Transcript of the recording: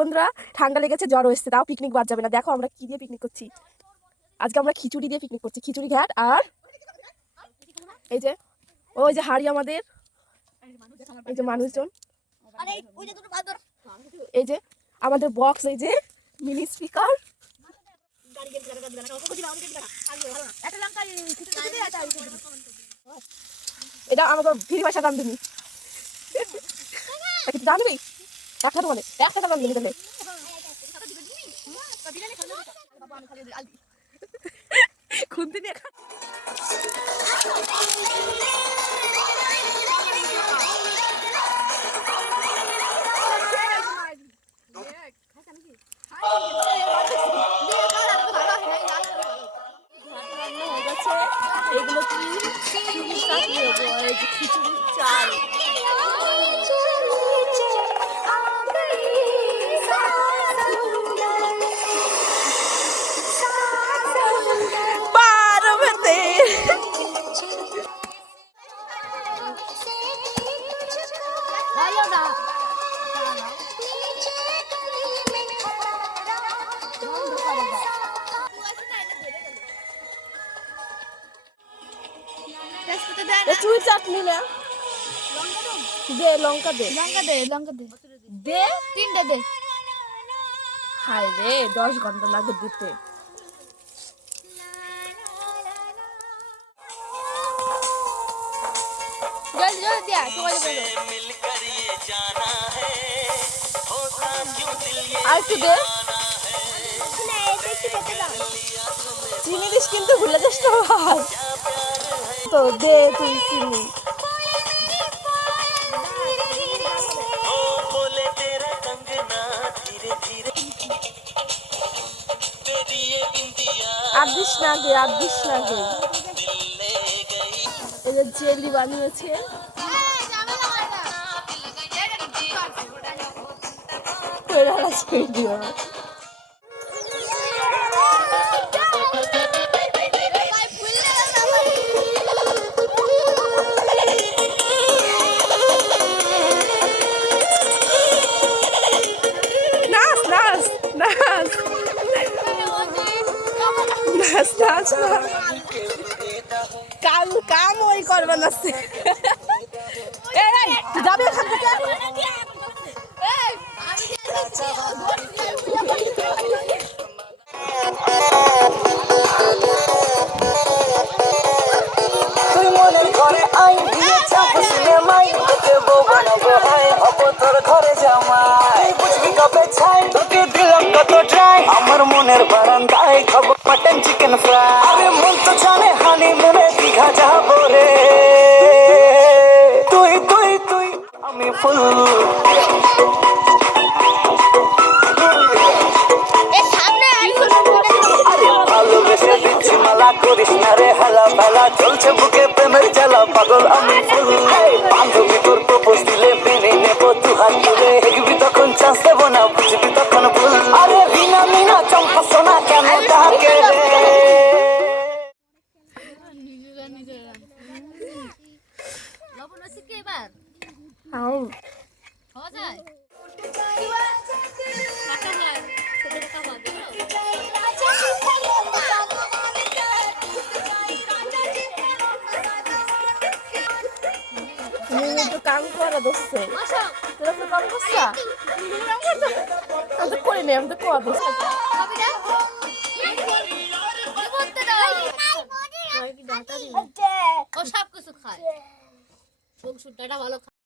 বন্ধুরা ঠান্ডা লেগেছে, জ্বর হয়েছে, তাও পিকনিক বাদ যাবে না। দেখো আমরা কি দিয়ে পিকনিক করছি। আজকে আমরা খিচুড়ি দিয়ে পিকনিক করছি, খিচুড়ি ঘাট। আর এই যে ওই যে হাড়ি আমাদের, এই যে মানুষজন, এই যে আমাদের বক্স, এই যে মিনি স্পিকার। এটা আমাকে ফ্রি পয়সা দাম দিবি, দাম দিবি একটা মানে একটা দাম দিবি তাহলে। খুন্তি দিয়ে এগুলো কি খিচুড়ির চাল। চুই চাটনি না দে, লঙ্কা দে, লঙ্কা দে, লঙ্কা দে, দে তিনটে দে। হায় রে, 10 ঘন্টা লাগবে দিতে। জলদি জলদি দিয়া সবাই বলো। আর একটু দে, চিনি দিস কিন্তু ভুলে যাস না ভাই। তো দে তুই চিনি। আর দিস না গে, আর দিস না গে। এই যে জেলি বানিয়েছে, কাম ওই করবে না। যাবে ওখান থেকে। তুই মনে করে আই দিয়ে চাপ সিনেমায় দেবো বানাবো হয় হব তোর ঘরে জামাই। বুঝবি কবে ছাই তোকে দিলাম কত ট্রাই, আমার মনের বারান্দায় খাবো মাটন চিকেন ফ্রাই। আরে মন তো জানে হানি মনে দীঘা যাবো রে। তুই তুই তুই আমি ফুল ভালোবেসে দিচ্ছি মালা, করিস না রে হেলা ফেলা, চলছে বুকে প্রেমের জ্বালা, পাগল আমি ফুল। বান্ধবী তোর প্রপোজ দিলে মেনে নেবো দু হাত তুলে, দেখবি তখন চান্স দেবো না, বুঝবি তখন ভুল। আরে রিনা মিনা চম্পা সোনা কেন ডাকে রে। লবণ আছে কি এবার? খাও খাওয়া যায়? কাঁচা হয়, ছোট কাঁচা হবে। একটু কাম করা দোষে, তোরা তো কাম করছা, আমি তো করি নি, আমি তো কোয়া দোষ। ও সব কিছু খায়, ভালো খায়।